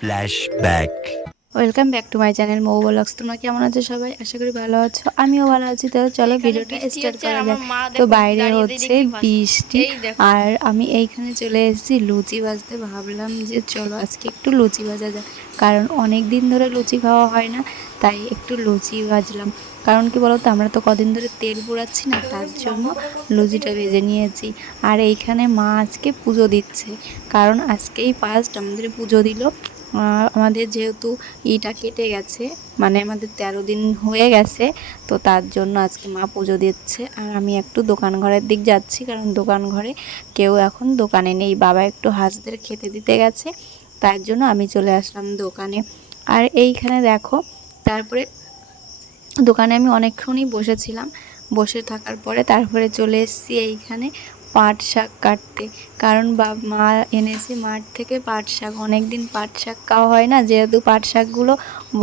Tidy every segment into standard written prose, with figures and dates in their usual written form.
Flashback. Welcome back to my channel Mou blogs. তোমরা কেমন আছো সবাই? আশা করি ভালো আছো, আমিও ভালো আছি। তো চলো ভিডিওটা স্টার্ট করা যাক। তো বাইরে হচ্ছে বৃষ্টি আর আমি এইখানে চলে এসেছি লুচি ভাজতে। ভাবলাম যে চলো আজকে একটু লুচি ভাজা যাক, কারণ অনেক দিন ধরে লুচি খাওয়া হয় না, তাই একটু লুচি ভাজলাম। কারণ কি বলতো, আমরা তো কদিন ধরে তেল পোড়াচ্ছি না, তার জন্য লুচিটা ভেজে নিয়েছি। আর এইখানে মা আজকে পুজো দিচ্ছে, কারণ আজকেই ফার্স্ট আমাদের পুজো দিল। আমাদের যেহেতু ইটা কেটে গেছে, মানে আমাদের 13 দিন হয়ে গেছে, তো তার জন্য আজকে মা পুজো দিচ্ছে। আর আমি একটু দোকান ঘরের দিক যাচ্ছি, কারণ দোকান ঘরে কেউ এখন দোকানে নেই, বাবা একটু হাঁসদের খেতে দিতে গেছে, তার জন্য আমি চলে আসলাম দোকানে। আর এইখানে দেখো, তারপরে দোকানে আমি অনেকক্ষণই বসেছিলাম, বসে থাকার পরে তারপরে চলে এসেছি এইখানে পাট শাক কাটতে, কারণ মা এনেছে মাঠ থেকে পাট শাক। অনেক দিন পাট শাক খাওয়া হয় না, যেহেতু পাট শাকগুলো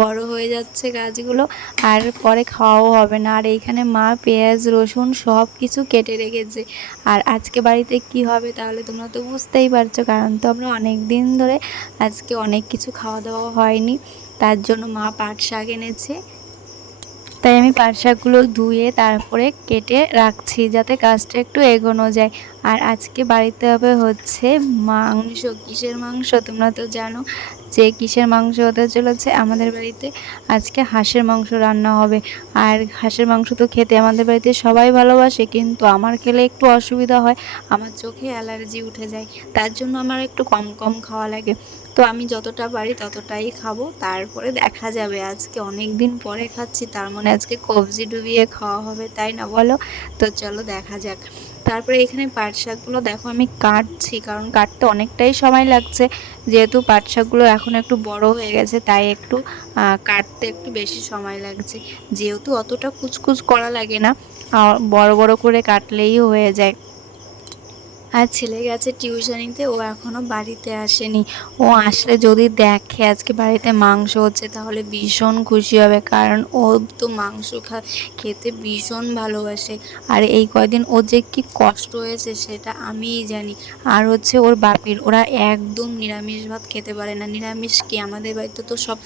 বড় হয়ে যাচ্ছে গাছগুলো, আর পরে খাওয়াও হবে না। আর এইখানে মা পেঁয়াজ রসুন সব কিছু কেটে রেখেছে। আর আজকে বাড়িতে কি হবে তাহলে তোমরা তো বুঝতেই পারছো, কারণ তো আমরা অনেক দিন ধরে আজকে অনেক কিছু খাওয়া দাওয়া হয়নি, তার জন্য মা পাট শাক এনেছে। তাই আমি পাট শাকগুলো ধুয়ে তারপরে কেটে রাখছি, যাতে কাজটা একটু এগোনো যায়। আর আজকে বাড়িতে হবে হচ্ছে মাংস। কিসের মাংস তোমরা তো জানো যে কিসের মাংস হতে চলেছে। আমাদের বাড়িতে আজকে হাঁসের মাংস রান্না হবে। আর হাঁসের মাংস তো খেতে আমাদের বাড়িতে সবাই ভালোবাসে, কিন্তু আমার খেলে একটু অসুবিধা হয়, আমার চোখে অ্যালার্জি উঠে যায়, তার জন্য আমার একটু কম কম খাওয়া লাগে। তো আমি যতটা পারি ততটাই খাবো, তারপরে দেখা যাবে। আজকে অনেক দিন পরে খাচ্ছি, তার মানে আজকে কবজি ডুবিয়ে খাওয়া হবে, তাই না বলো? তো চলো দেখা যাক। তারপরে এখানে পাট শাকগুলো দেখো আমি কাটছি, কারণ কাটতে অনেকটাই সময় লাগছে, যেহেতু পাট শাকগুলো এখন একটু বড় হয়ে গেছে, তাই একটু কাটতে একটু বেশি সময় লাগছে। যেহেতু অতটা কুচকুচ করা লাগে না, বড় বড় করে কাটলেই হয়ে যায়। আর ছেলে গেছে টিউশনিতে, ও এখনও বাড়িতে আসেনি। ও আসলে যদি দেখে আজকে বাড়িতে মাংস হচ্ছে তাহলে ভীষণ খুশি হবে, কারণ ও তো মাংস খেতে ভীষণ ভালোবাসে। আর এই কয়দিন ও যে কি কষ্ট হয়েছে সেটা আমিই জানি। আর হচ্ছে ওর বাপের, ওরা একদম নিরামিষ ভাত খেতে পারে না। নিরামিষ কি, আমাদের বাড়িতে তো সব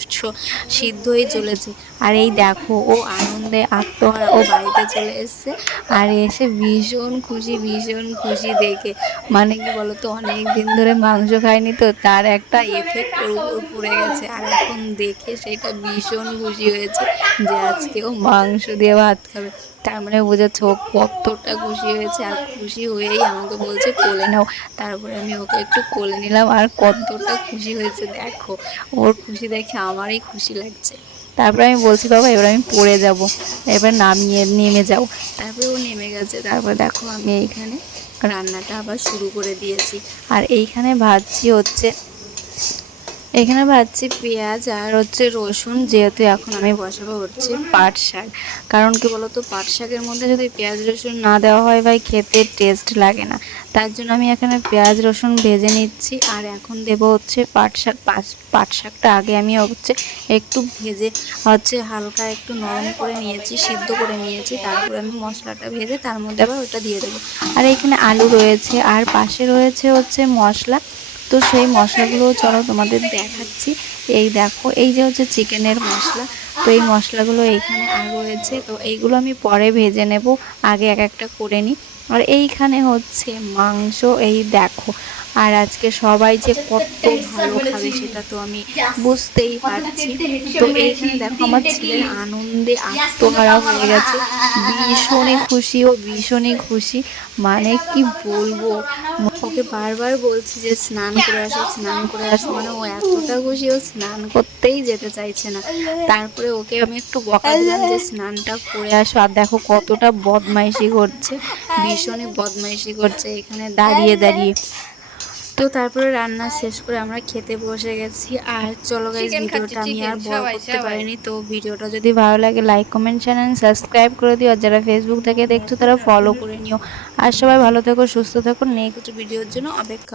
সিদ্ধই চলেছে। আর এই দেখো ও আনন্দে আত্মহারা ও বাড়িতে চলে এসছে, আর এসে ভীষণ খুশি, ভীষণ খুশি দেখে। মানে কি বলতো, অনেক দিন ধরে মাংস খায়নি, তো তার একটা এফেক্ট ওর উপর পড়ে গেছে। আর এখন দেখে সেটা ভীষণ খুশি হয়েছে যে আজকে ও মাংস দিয়ে ভাত খাবে। তার মানে বোঝাচ্ছে ও কতটা খুশি হয়েছে। আর খুশি হয়েই আমাকে বলছে কোলে নাও। তারপরে আমি ওকে একটু কোলে নিলাম, আর কতটা খুশি হয়েছে দেখো। ওর খুশি দেখে আমারই খুশি লাগছে। তারপরে আমি বলছি বাবা এবার আমি পড়ে যাব, এবার নেমে যাও। তারপরে ও নেমে গেছে। তারপরে দেখো আমি এইখানে রান্নাটা আবার শুরু করে দিয়েছি। আর এইখানে ভাজছি পেঁয়াজ আর হচ্ছে রসুন, যেহেতু এখন আমি বসাবো হচ্ছে পাট শাক। কারণ কি বলতো, পাট শাকের মধ্যে যদি পেঁয়াজ রসুন না দেওয়া হয় ভাই, খেতে টেস্ট লাগে না। তার জন্য আমি এখানে পেঁয়াজ রসুন ভেজে নিচ্ছি। আর এখন দেব হচ্ছে পাট শাক। পাট শাকটা আগে আমি হচ্ছে একটু ভেজে হচ্ছে হালকা একটু নরম করে নিয়েছি, সিদ্ধ করে নিয়েছি। তারপরে আমি মশলাটা ভেজে তার মধ্যে আবার ওটা দিয়ে দেবো। আর এখানে আলু রয়েছে, আর পাশে রয়েছে হচ্ছে মশলা। তো সেই মশলাগুলো চলো তোমাদের দেখাচ্ছি। এই দেখো, এই যে হচ্ছে চিকেনের মশলা। তো এই মশলাগুলো এইখানে আর রয়েছে, তো এইগুলো আমি পরে ভেজে নেব, আগে এক একটা করে নিই। আর এইখানে হচ্ছে মাংস, এই দেখো। আর আজকে সবাই যে কত ভালো খাবে সেটা তো আমি বুঝতেই পারছি। তো এইখানে দেখো আমার ছেলের আনন্দে আত্মহারা হয়ে গেছে, ভীষণই খুশি, ও ভীষণই খুশি। মানে কি বলবো, ওকে বারবার বলছি যে স্নান করে আসো, স্নান করে আসো, মানে ও এতটা খুশি ও স্নান করতেই যেতে চাইছে না। তারপরে ওকে আমি একটু বকা দিলাম যে স্নানটা করে আসো। আর দেখো কতটা বদমাইশি করছে, ভীষণই বদমাইশি করছে এখানে দাঁড়িয়ে দাঁড়িয়ে। তো তারপরে রান্না শেষ করে আমরা খেতে বসে গেছি। আর চলো গাইস, ভিডিওটা আমি আর বড় করতে পারিনি। তো ভিডিওটা যদি ভালো লাগে লাইক কমেন্ট চ্যানেল সাবস্ক্রাইব করে দিও, আর যারা ফেসবুক থেকে দেখছো তারা ফলো করে নিও। আর সবাই ভালো থেকো, সুস্থ থেকো, নেক্সট ভিডিওর জন্য অপেক্ষা।